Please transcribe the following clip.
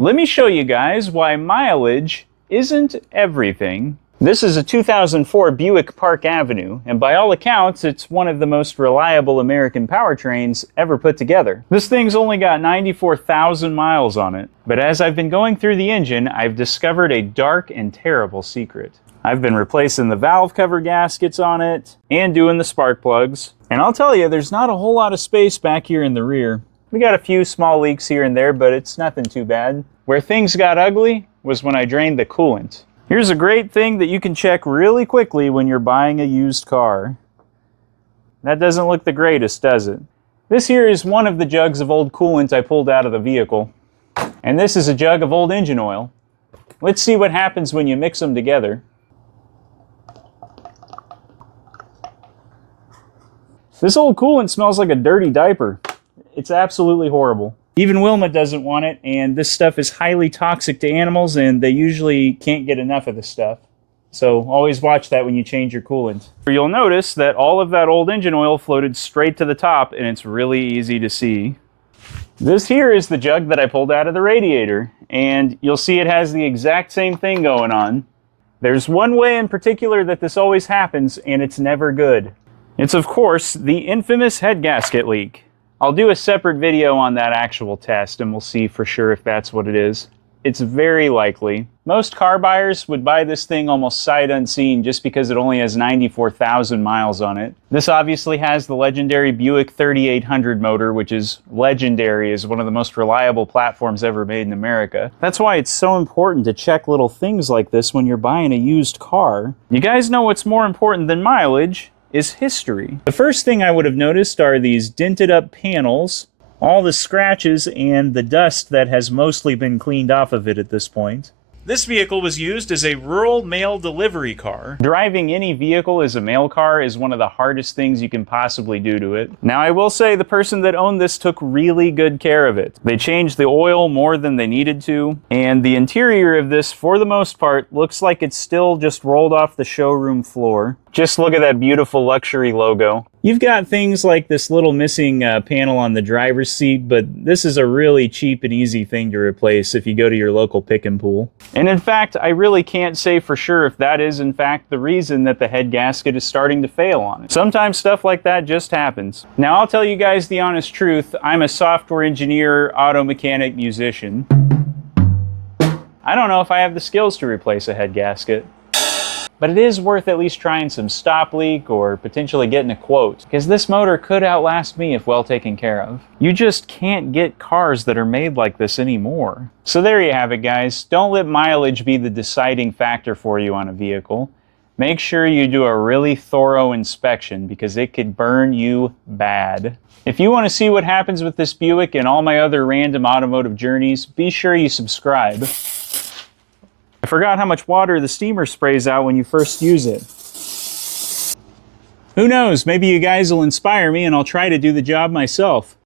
Let me show you guys why mileage isn't everything. This is a 2004 Buick Park Avenue, and by all accounts, it's one of the most reliable American powertrains ever put together. This thing's only got 94,000 miles on it, but as I've been going through the engine, I've discovered a dark and terrible secret. I've been replacing the valve cover gaskets on it, and doing the spark plugs, and I'll tell you, there's not a whole lot of space back here in the rear. We got a few small leaks here and there, but it's nothing too bad. Where things got ugly was when I drained the coolant. Here's a great thing that you can check really quickly when you're buying a used car. That doesn't look the greatest, does it? This here is one of the jugs of old coolant I pulled out of the vehicle. And this is a jug of old engine oil. Let's see what happens when you mix them together. This old coolant smells like a dirty diaper. It's absolutely horrible. Even Wilma doesn't want it, and this stuff is highly toxic to animals, and they usually can't get enough of this stuff. So always watch that when you change your coolant. You'll notice that all of that old engine oil floated straight to the top, and it's really easy to see. This here is the jug that I pulled out of the radiator, and you'll see it has the exact same thing going on. There's one way in particular that this always happens, and it's never good. It's, of course, the infamous head gasket leak. I'll do a separate video on that actual test and we'll see for sure if that's what it is. It's very likely. Most car buyers would buy this thing almost sight unseen just because it only has 94,000 miles on it. This obviously has the legendary Buick 3800 motor, which is legendary as one of the most reliable platforms ever made in America. That's why it's so important to check little things like this when you're buying a used car. You guys know what's more important than mileage is history. The first thing I would have noticed are these dented up panels, all the scratches and the dust that has mostly been cleaned off of it at this point. This vehicle was used as a rural mail delivery car. Driving any vehicle as a mail car is one of the hardest things you can possibly do to it. Now I will say the person that owned this took really good care of it. They changed the oil more than they needed to, and the interior of this, for the most part, looks like it's still just rolled off the showroom floor. Just look at that beautiful luxury logo. You've got things like this little missing panel on the driver's seat, but this is a really cheap and easy thing to replace if you go to your local pick and pull. And in fact, I really can't say for sure if that is in fact the reason that the head gasket is starting to fail on it. Sometimes stuff like that just happens. Now I'll tell you guys the honest truth, I'm a software engineer, auto mechanic, musician. I don't know if I have the skills to replace a head gasket. But it is worth at least trying some stop leak or potentially getting a quote, because this motor could outlast me if well taken care of. You just can't get cars that are made like this anymore. So there you have it, guys. Don't let mileage be the deciding factor for you on a vehicle. Make sure you do a really thorough inspection because it could burn you bad. If you want to see what happens with this Buick and all my other random automotive journeys, be sure you subscribe. I forgot how much water the steamer sprays out when you first use it. Who knows, maybe you guys will inspire me and I'll try to do the job myself.